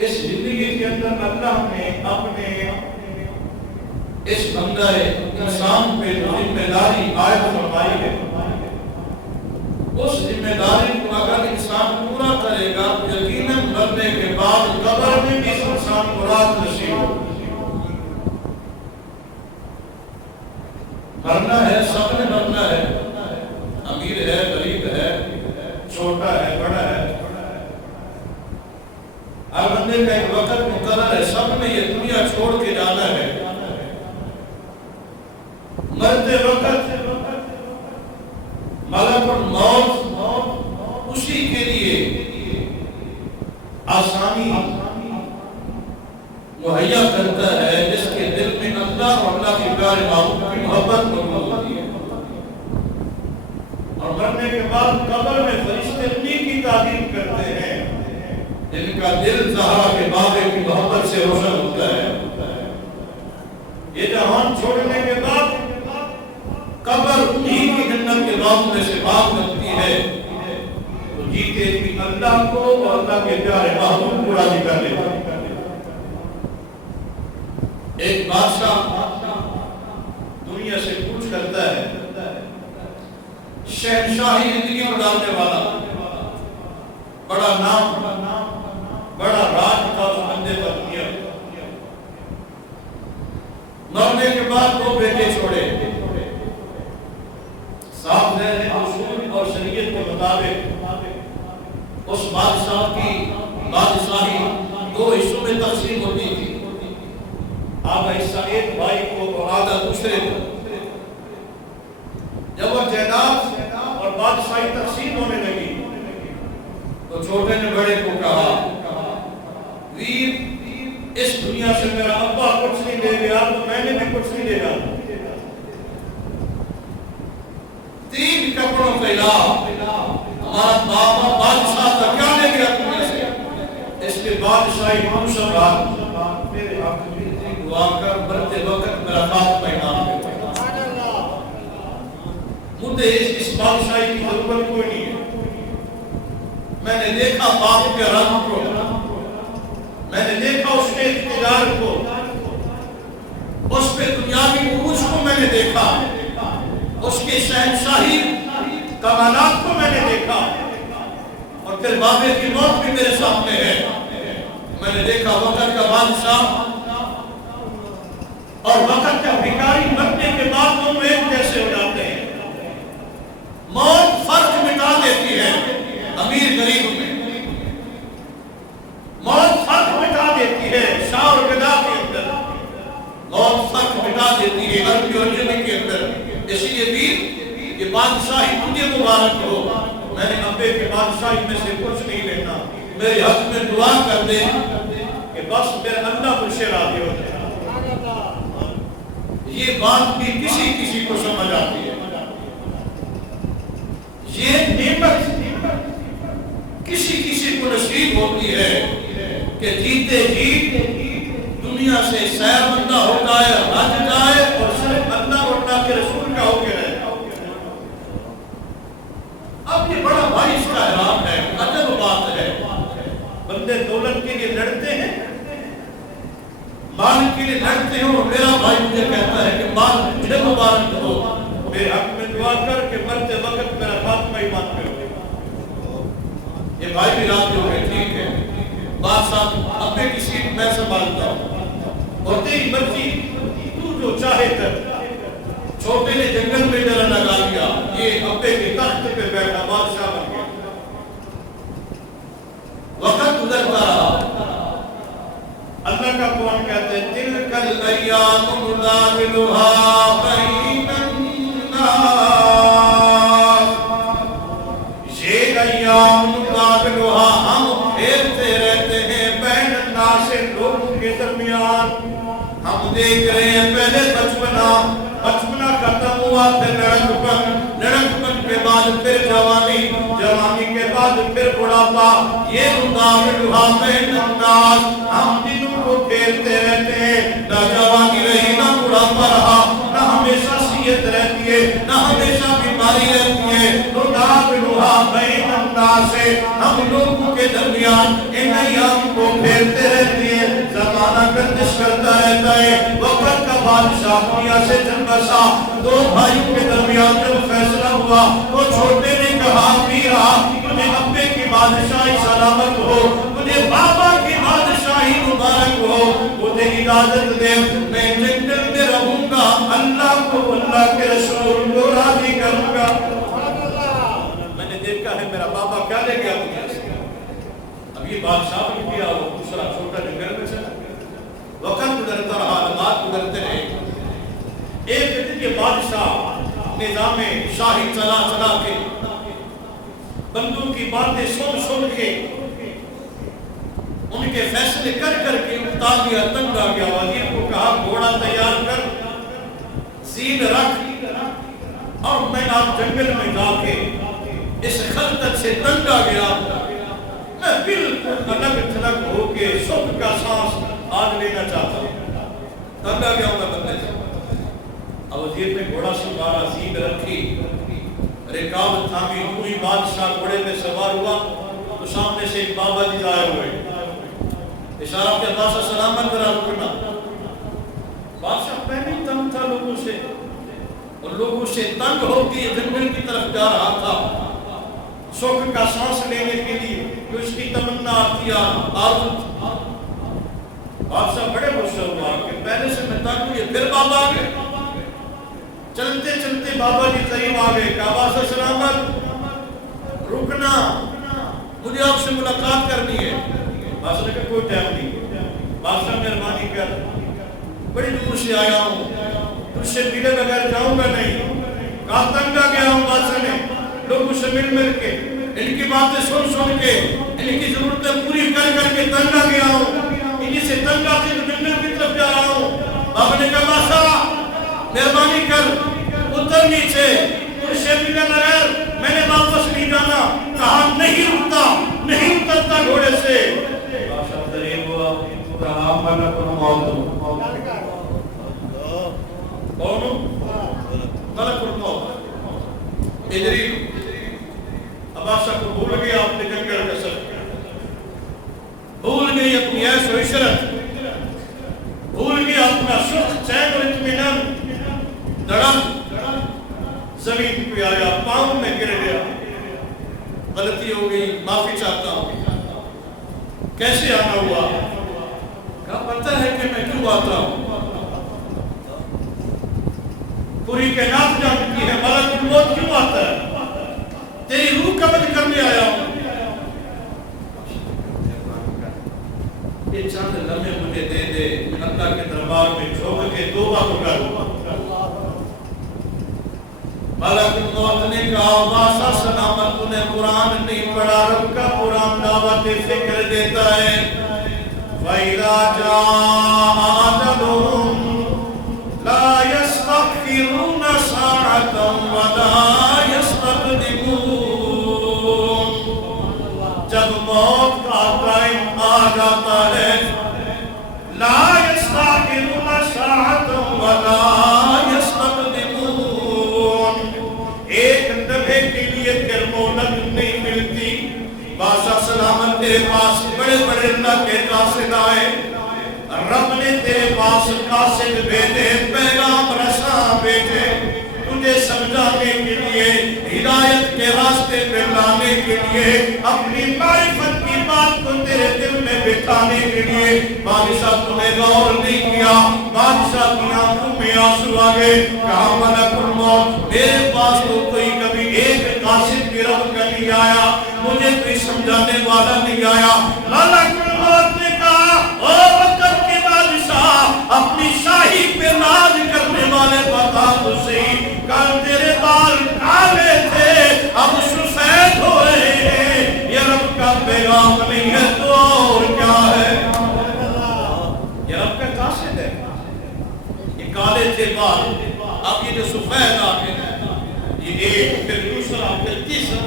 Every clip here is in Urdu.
اس زندگی کے اندر اللہ نے اپنے اس بندہ انسان پہ جو ذمہ داری عائد فرمائی ہے، اس ذمہ داری کو اگر انسان پورا کرے گا تو یقیناً مرنے کے بعد قبر میں بھی اس انسان کو راحت نصیب ہوگی۔ مرنا ہے، سب نے مرنا ہے، امیر ہے، غریب ہے، چھوٹا ہے، بڑا ہے، ہر بندے کا ایک وقت مقرر ہے، سب نے یہ دنیا چھوڑ کے جانا ہے۔ مرتے وقت ملک الموت اسی کے لیے آسانی مہیا کرتا ہے جس کے دل میں اللہ اور اللہ کے پیارے محبوب کی محبت موجود ہوتی ہے، اور مرنے کے بعد قبر میں فرشتے انہی کی تعظیم کرتے ہیں جن کا دل زہرا کے بابے کی محبت سے روشن ہوتا ہے۔ یہ جہان چھوڑنے کے بعد قبر انہی کی جنت کے باغ میں سے باغ بنتی ہے، تو جیتے بھی اللہ کو اور اللہ کے پیارے محبوب کو راضی کر لیتا ہے۔ ایک بادشاہ دنیا سے پوچھ کرتا ہے، شہنشاہی زندگی گزارنے والا، بڑا نام، بڑا راج تھا اس بندے پر کیا، مرنے کے بعد دو بیٹے چھوڑے، صاحب نے اصول اور شریعت کے مطابق اس بادشاہ کی بادشاہی دو حصوں میں تقسیم ہوتی تھی، آدھا حصہ ایک بھائی کو اور آدھا دوسرے کو۔ جب وہ جائیداد اور بادشاہی تقسیم ہونے لگی تو چھوٹے نے بڑے کو کہا، ویر اس دنیا سے میرا ابا کچھ نہیں لے گیا تو میں نے بھی کچھ نہیں لے گا، تین کپڑوں کے علاوہ ہمارا بابا بادشاہ کا کیا لے گیا دنیا سے؟ اس کے بادشاہی منصب میرے حق میں دعا کر مرتے وقت میرا خاتمہ ایمان پہ مجھے اس بادشاہی کی ضرورت کوئی نہیں ہے۔ میں نے دیکھا باپ کے رنگ کو، میں نے دیکھا اس کے اقتدار کو، اس پہ دنیاوی عروج کو میں نے دیکھا، اس کے شہنشاہی کمالات کو میں نے دیکھا، اور پھر بابے کی موت بھی میرے سامنے ہے۔ میں نے دیکھا وقت کا بادشاہ اور وقت کا بھکاری مرنے کے بعد دونوں ایک جیسے ہو جاتے ہیں۔ موت فرق مٹا دیتی ہے امیر غریب میں، موت فرق مٹا دیتی ہے شاہ اور گدا کے اندر، موت فرق مٹا دیتی ہے عربی اور جنگ کے اندر۔ اسی لیے بھی یہ بادشاہی مجھے مبارک ہو، میں نے ابے کے بادشاہی میں سے کچھ نہیں لینا، میرے حق میں دعا کر دے کہ بس میرا اللہ مجھ سے راضی ہو جائے۔ یہ بات بھی کسی کسی کو سمجھ آتی ہے، یہ نعمت کسی کسی کو نصیب ہوتی ہے کہ جیتے جی دنیا سے سیر بندہ ہو جائے، رج جائے اور صرف اللہ اور اللہ کے رسول کا ہو کے رہے۔ اب یہ بڑا بھائی اس کا حرام ہے، عجب بات ہے، بندے دولت کے لیے لڑتے ہیں، مال کے لیے لڑتے ہیں، اور میرا بھائی مجھے کہتا ہے کہ مال مجھے مبارک ہو، میرے حق میں دعا کر کے مرتے وقت میرا خاتمہ ایمان پہ ہو۔ یہ بھائی بھی راضی ہو گئے، ٹھیک ہے بات صاحب، ابے کی سیٹ میں سنبھالتا ہوں اور تیری مرضی، تو جو چاہے کر۔ چھوٹے نے جنگل میں ڈرا لگا لیا، یہ ابے کے تخت پہ بیٹھا بادشاہ بن گیا۔ وقت گزرتا رہا، اللہ کا قرآن کہتے ہیں تِلْكَ الْأَيَّامُ نُدَاوِلُهَا بَيْنَ النَّاسِ، یہ ایام نُدَاوِلُهَا ہم پھیرتے رہتے ہیں بین الناس، لوگوں کے درمیان۔ ہم دیکھ رہے ہیں پہلے بچپنا ختم ہوا، پھر لڑکپن کے بعد پھر جوانی کے بعد پھر بڑھاپا، یہ نُدَاوِلُهَا بین الناس، ہم دنوں کو پھیرتے رہتے ہیں، نہ جوانی رہی نہ بڑھاپا رہا، نہ ہمیشہ صحت رہتی ہے نہ ہمیشہ بیماری رہتی ہے۔ نُدَاوِلُهَا بین الناس، ہم لوگوں کے درمیان ان ایام کو پھیرتے رہتے سے جب بسا دو بھائیوں کے درمیان جب فیصلہ ہوا تو چھوٹے نے کہا میرا تجھے ابے کی بادشاہی سلامت ہو، تجھے بابا کی بادشاہی مبارک ہو، مجھے اجازت دے میں جنگل میں رہوں گا، اللہ کو اللہ کے رسول کو راضی کروں گا۔ میں نے دیکھا ہے میرا بابا کیا لے گیا دنیا سے، اب یہ بادشاہ بھی کیا وہ دوسرا چھوٹا جنگل میں چلا گیا۔ وقت گزرتا رہا، علامات گزرتے رہے، ایک دن یہ بادشاہ نظام شاہی چلا چلا کے بندوں کی باتیں سن کے ان کے فیصلے کر کے اکتا گیا، تنگ آ گیا۔ وزیر کو کہا گھوڑا تیار کر، زین رکھ، اور میں آپ جنگل میں جا کے اس خلطت سے تنگ آ گیا، میں بالکل الگ تھلگ ہو کے سکھ کا سانس آج لینا چاہتا ہوں، تنگ آ گیا ہوں میں بندے سے۔ اب وزیر نے گھوڑا سنبھالا، زین رکھی، رکاب تھامی، ہوئی بادشاہ گھوڑے میں سوار ہوا تو سامنے سے ایک بابا جی ظاہر ہوئے، اشارہ کے بادشاہ سلامت کرا رکنا۔ بادشاہ پہلے ہی تنگ تھا لوگوں سے، اور لوگوں سے تنگ ہو کے جنگل کی طرف جا رہا تھا سکھ کا سانس لینے کے لیے، جو اس کی تمنا آتی آرزو تھی۔ بادشاہ بڑے غصے ہوا کہ پہلے سے میں تنگ ہوئی، پھر بابا آ گئے۔ چلتے چلتے بابا جی قریب آ گئے، کہا بادشاہ سلامت رکنا، مجھے آپ سے ملاقات کرنی ہے۔ بادشاہ نے کہا کوئی ٹائم نہیں، بادشاہ مہربانی کر، بڑی دور سے آیا ہوں، تجھ سے ملے بغیر جاؤں گا نہیں۔ کہا تنگ آ گیا ہوں بادشاہ نے، لوگوں سے مل کے ان کی باتیں سن کے ان کی ضرورتیں پوری کر کے تنگ آ گیا ہوں، انہی سے تنگ آ کے جنگل کی طرف جا رہا ہوں۔ بابا نے کہا بادشاہ مہربانی کر، اتر نیچے، تجھ سے ملے بغیر میں نے واپس نہیں جانا۔ کہا نہیں رکتا، نہیں اترتا گھوڑے سے۔ بادشاہ قریب ہوا، کہا ملک الموت، کون؟ ملک الموت، اجریل۔ اب بادشاہ کو بھول گیا اپنے جنگل کا سفر، بھول گئی اپنی عیش و عشرت، بھول گیا اپنا سکھ چین و اطمینان۔ دڑم زمین پہ آیا، پاؤں میں گر گیا، غلطی ہو گئی، معافی چاہتا ہوں، کیسے آنا ہوا؟ کہا پتہ ہے کہ میں کیوں آتا ہوں، پوری کائنات جانتی ہے ملک الموت کیوں آتا ہے، تیری روح قبض کرنے آیا ہوں۔ یہ چند لمحے مجھے دے دے، اللہ کے دربار میں جھوک کے توبہ کو کروں۔ ملک الموت نے کہا بادشاہ سلامت، تو نے قرآن نہیں پڑھا، رب کا قرآن دعوت فکر دیتا ہے۔ فَإِذَا جَاءَ أَجَلُهُمْ لَا يَسْتَأْخِرُونَ سَاعَةً وَلَا يَسْتَقْدِمُونَ۔ جب موت کا ٹائم آ جاتا ہے، لا يَسْتَأْخِرُونَ سَاعَةً وَلَا يَسْتَقْدِمُونَ، ایک لمحے کے لیے پھر مہلت نہیں ملتی۔ بادشاہ سلامت تیرے پاس بڑے بڑے اللہ کے قاصد آئے، رب نے تیرے پاس قاصد بھیجے، پیغام رساں بھیجے، تجھے سمجھانے کے لیے، ہدایت کے راستے پہ لانے کے لیے، اپنی معرفت کی بات کو تیرے دل میں بٹھانے کے لیے۔ بادشاہ تو نے غور نہیں کیا، بادشاہ کی آنکھوں میں آنسو آ گئے، کہا ملک الموت میرے پاس تو کوئی کبھی ایک قاصد کی رب کا نہیں آیا، مجھے کوئی سمجھانے والا نہیں آیا۔ ملک الموت نے کہا او وقت کے بادشاہ، اپنی شاہی پہ ناز کرنے والے بتا تو صحیح، کل تیرے بال کالے تھے اب سفید ہو رہے ہیں، یہ رب کا پیغام نہیں ہے تو اور کیا ہے؟ یہ رب کا قاصد ہے، یہ کالے تھے بال اب یہ جو سفید آ گئے، یہ ایک پھر دوسرا پھر تیسرا،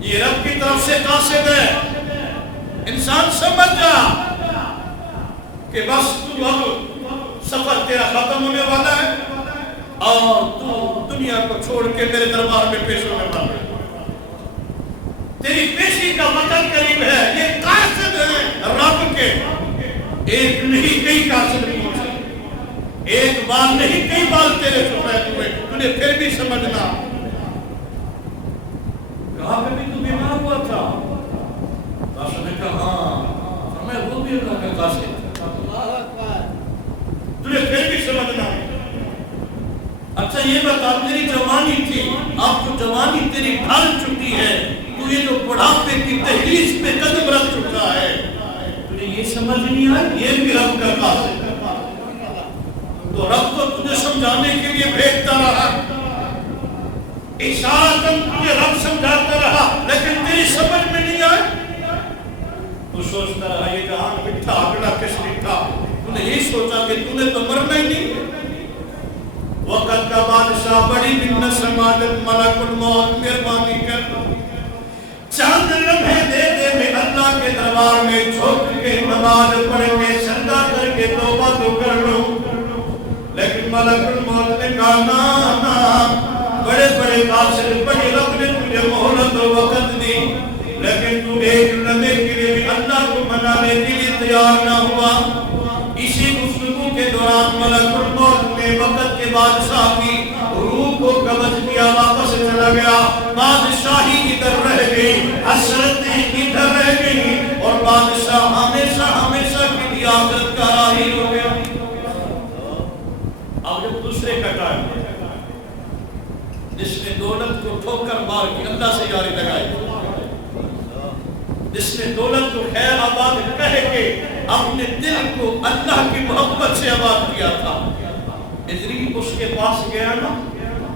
یہ رب کی طرف سے قاصد ہے۔ انسان سمجھ جا کہ بس تو اب سفر تیرا ختم ہونے والا ہے اور تو دنیا کو چھوڑ کے میرے دربار میں پیش ہونے والا ہے، تیری پیشی کا وقت قریب ہے۔ یہ قاصد ہے رب کے، ایک نہیں کئی قاصد نہیں ہو سکتے، ایک بال نہیں کئی بال تیرے سفید ہوئے، تجھے پھر بھی سمجھنا۔ کہا کبھی تو بیمار ہوا تھا؟ قاسم نے کہا ہاں، میں وہ بھی اللہ کا قاسم تھا، تجھے پھر بھی سمجھنا۔ اچھا یہ بتا، تیری جوانی تھی، اب تو جوانی تیری ڈھل چکی ہے، تو یہ جو بڑھاپے کی تحریش پہ قدم رکھ چکا ہے، تجھے یہ سمجھ نہیں آئی یہ بھی رب کا قاسم ہے۔ تو رب تو تجھے سمجھانے کے لیے بھیجتا رہا، اشارتاً تجھے رب سمجھاتا رہا، لیکن تیری سمجھ میں نہیں آئی۔ تو سوچتا رہا یہ جہان مٹھا اگلا کس لکھا، تو نے یہی سوچا کہ تو نے تو مرنا ہی نہیں۔ وقت کا بادشاہ بڑی بن سماجت ملک الموت مہربانی کر چاند لمحے دے دے میں اللہ کے دربار میں جھوک کے نماز پڑھ کے سجدہ کر کے توبہ تو کر لوں۔ لیکن ملک الموت نے کہا نا، بڑے بڑے قاصد بڑی رب نے تجھے مہلت و وقت دی، لیکن تو ایک لمحے کے لیے بھی اللہ کو منانے کے لیے تیار نہ ہوا۔ اسی گفتگو کے دوران ملک الموت نے وقت کے بادشاہ کی روح کو قبض کیا، واپس چلا گیا۔ بادشاہی ادھر رہ گئی، حسرتیں ادھر رہ گئی، اور بادشاہ ہمیشہ ہمیشہ کے لیے آخرت کا راہی ہو گیا۔ اب جب دوسرے کا ٹائم جس نے دولت کو ٹھوکر مار کے اللہ سے یاری لگائی، جس نے دولت کو خیر آباد کہہ کے اپنے دل کو اللہ کی محبت سے آباد کیا تھا، ادریس اس کے پاس گیا نا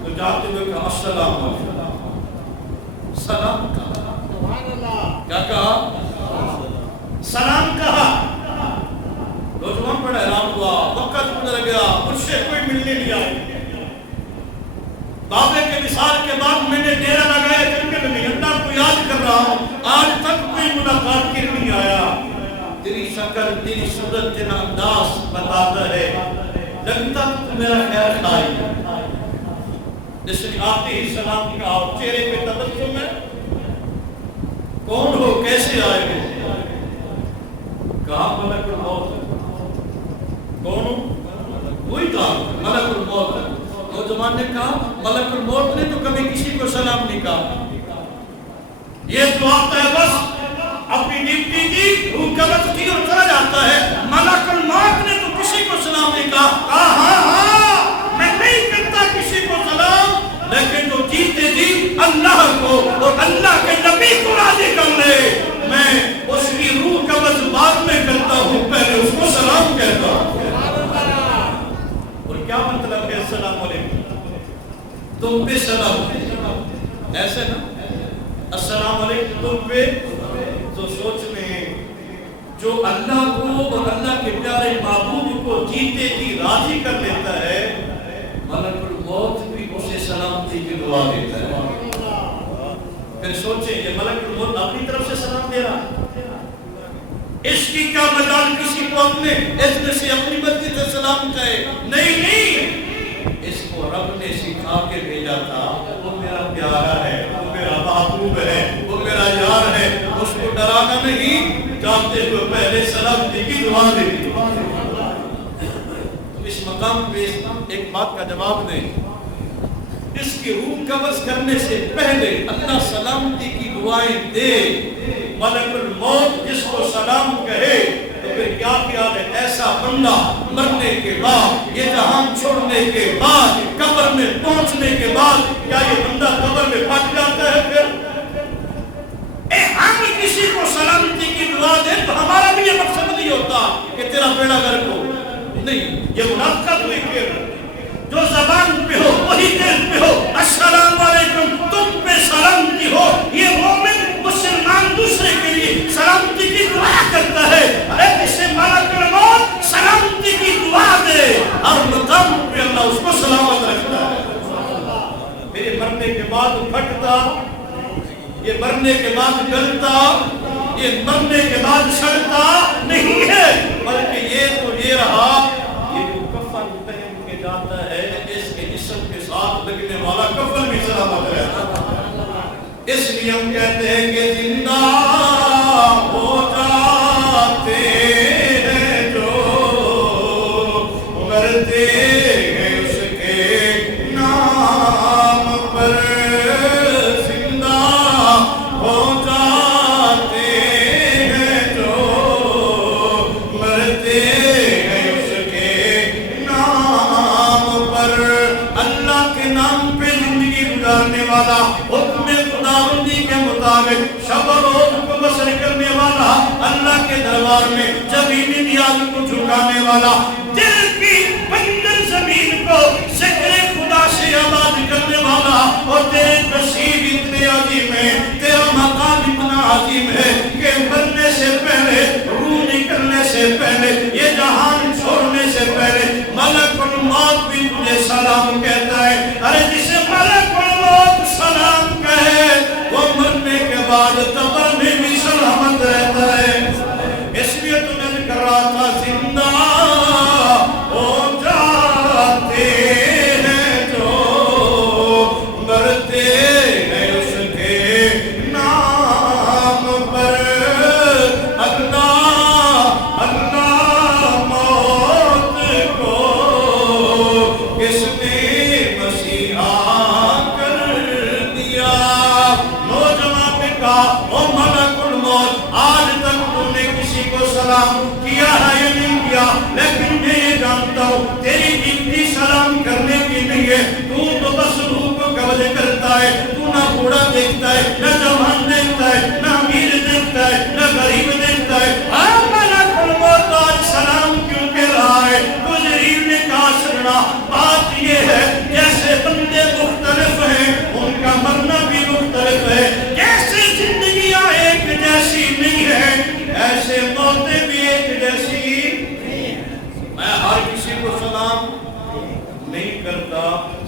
تو جاتے ہوئے کہا السلام علیکم، سلام کہا، کیا کہا؟ سلام کہا۔ نوجوان بڑا حیران ہوا، وقت گزر گیا، مجھ سے کوئی ملنے نہیں آئی، بابے کے وصال کے بعد میں نے ڈیرا لگایا جنگل میں، اللہ کو یاد کر رہا ہوں، آج تک کوئی ملاقات کے نہیں آیا۔ تیری شکل تیری صورت تیرا انداز بتاتا ہے لگتا تو میرا خیر خائی ہے۔ جس نے آتے ہی سلام کہا، چہرے پہ تبسم ہے، کون ہو کیسے آئے ہو؟ کہا ملک الموت ہے۔ کون ہو؟ وہی کہا ملک الموت ہے۔ نوجوان نے کہا ملک الموت نے تو کبھی کسی کو سلام نہیں کہا، یہ تو آتا ہے بس اپنی ڈیوٹی کی روح قبض کی اور چلا جاتا ہے۔ ملک الموت نے تو کسی کو سلام نہیں کہا، ہاں میں نہیں کرتا کسی کو سلام، لیکن جو جیتے جی اللہ کو اور اللہ کے نبی کو راضی کر لے، میں اس کی روح قبض بعد میں کرتا ہوں، پہلے اس کو سلام کہتا ہوں۔ اور کیا مطلب ہے السلام علیکم؟ تم پہ سلام، ایسے نا السلام علیکم تم پہ، تو سوچ میں جو اللہ کو اور اللہ کے پیارے محبوب کو جیتے جی راضی کر لیتا ہے، ملک الموت بھی اسے سلامتی کی دعا دیتا ہے۔ پھر سوچیں یہ ملک الموت اپنی طرف سے سلام دے رہا، اس کی کیا مجال کسی کو اپنے اذن سے اپنی مرضی سے سلام کہے؟ نہیں، اس کو رب نے سکھا کے بھیجا تھا، وہ میرا پیارا ہے، وہ میرا محبوب ہے، وہ میرا یار ہے، اس کو ڈرانا نہیں، جانتے ہوئے پہلے سلامتی کی دعا دیتی۔ تم اس مقام پہ ایک بات کا جواب دیں، اس کی روح قبض کرنے سے پہلے اللہ سلامتی کی دعائیں دے، ملک الموت جس کو سلام کہے، تو پھر کیا خیال ہے ایسا بندہ مرنے کے بعد، یہ جہان چھوڑنے کے بعد، قبر میں پہنچنے کے بعد، کیا یہ بندہ قبر میں پھٹ جاتا ہے؟ پھر ہم کسی کو سلامتی کی دعا دیں تو ہمارا بھی یہ مقصد نہیں ہوتا کہ تیرا بیڑا گرک ہو، نہیں، یہ منافقت ہوئی۔ پھر جو زبان پہ ہو وہی دل پہ ہو، السلام علیکم تم پہ سلامتی ہو، یہ مومن مسلمان دوسرے کے لیے سلامتی کی دعا کرتا ہے۔ ارے اسے ملک الموت سلامتی کی دعا دے، اور مقام پہ اللہ اس کو سلامت رکھتا ہے۔ میرے مرنے کے بعد پھٹتا دربار میں جبین نیاز کو جھکانے والا، دل کی بنجر زمین کو ذکر خدا سے آباد کرنے والا، اور تیرے نصیب اتنے عظیم ہے، تیرا مقام اتنا عظیم ہے کہ مرنے سے پہلے، روح نکلنے سے پہلے، یہ جہان چھوڑنے سے پہلے ملک الموت بھی تجھے سلام کہتا ہے۔ ارے جسے ملک الموت سلام کہے وہ مرنے کے بعد قبر میں بھی سلامت رہتا ہے۔ اس لیے تو میں کر رہا تھا، زندہ ہو جاتے ہیں جو مرتے ہیں اس کے نام پر، اللہ اللہ موت کو کس نے مسیحا کر دیا۔ نوجوان نے کہا، او ملک الموت، آج تک تو نے کسی کو سلام کیا ہے یا نہیں کیا، لیکن میں یہ جانتا ہوں تیری گنتی سلام کرنے کی نہیں ہے، تو بس روح کو قبض کرتا ہے، تو نہ بوڑھا دیکھتا ہے، نہ جوان دیکھتا ہے، نہ امیر دیکھتا ہے، نہ غریب دیکھتا ہے۔ ملک الموت آج سلام کیوں کہہ رہا ہے؟ گزریل نے کہا سننا، بات یہ ہے جیسے بندے مختلف ہیں ان کا مرنا بھی مختلف ہے، جیسے زندگیاں ایک جیسی نہیں ہیں ایسے موتیں بھی ایک جیسی۔ میں ہر کسی کو سلام نہیں کرتا،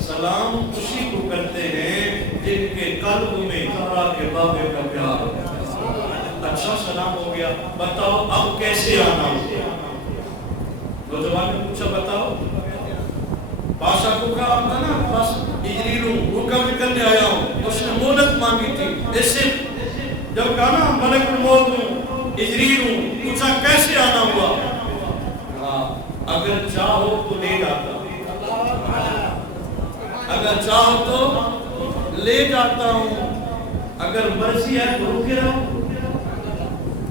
سلام اسی کو کرتے ہیں جن کے قلب میں ذرا کے بابے کا پیار ہو۔ اچھا سلام ہو گیا، بتاؤ اب کیسے آنا ہو؟ نوجوان نے پوچھا بتاؤ، بادشاہ کو کہا تھا نا بس اجریل ہوں، حکم کرنے آیا ہوں، اس نے مہلت مانگی تھی۔ اس سے جب کہا نا ملک الموت ہوں، اجریل ہوں، پوچھا کیسے آنا ہوا؟ اگر چاہو تو لے جاتا، اگر چاہو تو لے جاتا ہوں، اگر مرضی ہے تو رکے رہو۔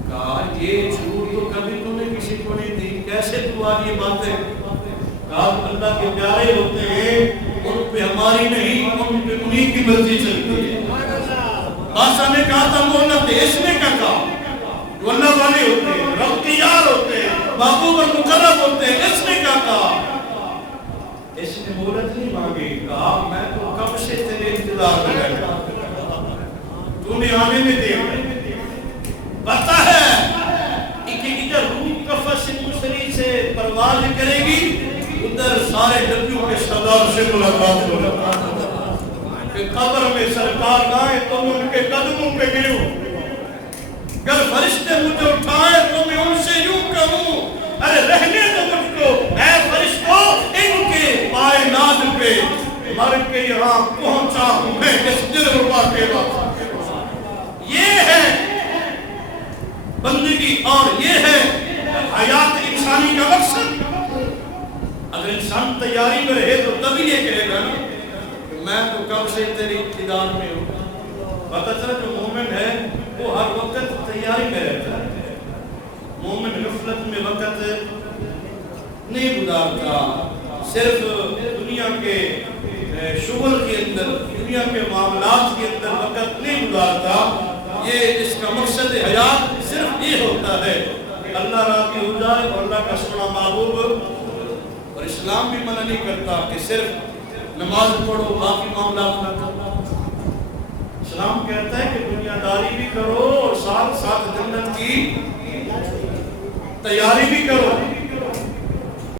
کہا یہ جھوٹ تو کبھی تو نے کسی کو نہیں دی، کیسے تو آج یہ باتیں؟ کہا اللہ کے پیارے ہوتے ہیں، ان پہ ہماری نہیں، ان پہ انہی کی مرضی چلتی ہے۔ بادشاہ نے کہا تھا مہلت دے، اس نے کیا کہا؟ جو اللہ والے ہوتے ہیں، رب کی یار ہوتے ہیں، محبوب اور مقرب ہوتے ہیں، اس نے کیا کہا؟ اس نے مہلت نہیں مانگی، کہا میں تو کب سے تیرے انتظار میں بیٹھا، تو نے آنے میں دیر پتا ہے کہ ادھر روح قفص مصری سے پرواز کرے گی، ادھر سارے نبیوں کے سردار سے ملاقات ہو رہا کہ قبر میں سرکار گائے تو میں ان کے قدموں پہ گروں، اگر فرشتے مجھے اٹھائے تو میں ان سے یوں کہوں، ارے رہنے دو مجھ کو اے فرشتوں، ان کے پائے ناز پہ مر کے یہاں پہنچا ہوں میں اس دل ربا کے وقت۔ یہ ہے بندگی اور یہ ہے حیات انسانی کا مقصد۔ اگر انسان تیاری میں رہے تو تبھی یہ کہے گا نا کہ میں تو کب سے تیری اقتدار میں ہوں۔ پتہ چلا جو مومن ہے وہ ہر وقت تیاری میں رہتا ہے، مومن غفلت میں وقت نہیں گزارتا، صرف دنیا کے شغل کے اندر، دنیا کے معاملات کے اندر وقت نہیں گزارتا۔ یہ اس کا مقصد حیات صرف یہ ہوتا ہے اللہ راضی ہو جائے اور اللہ کا سونا محبوب۔ اور اسلام بھی منع نہیں کرتا کہ صرف نماز پڑھو باقی معاملات نہ کرو، اسلام کہتا ہے کہ دنیا داری بھی کرو اور ساتھ ساتھ جنت کی تیاری بھی کرو۔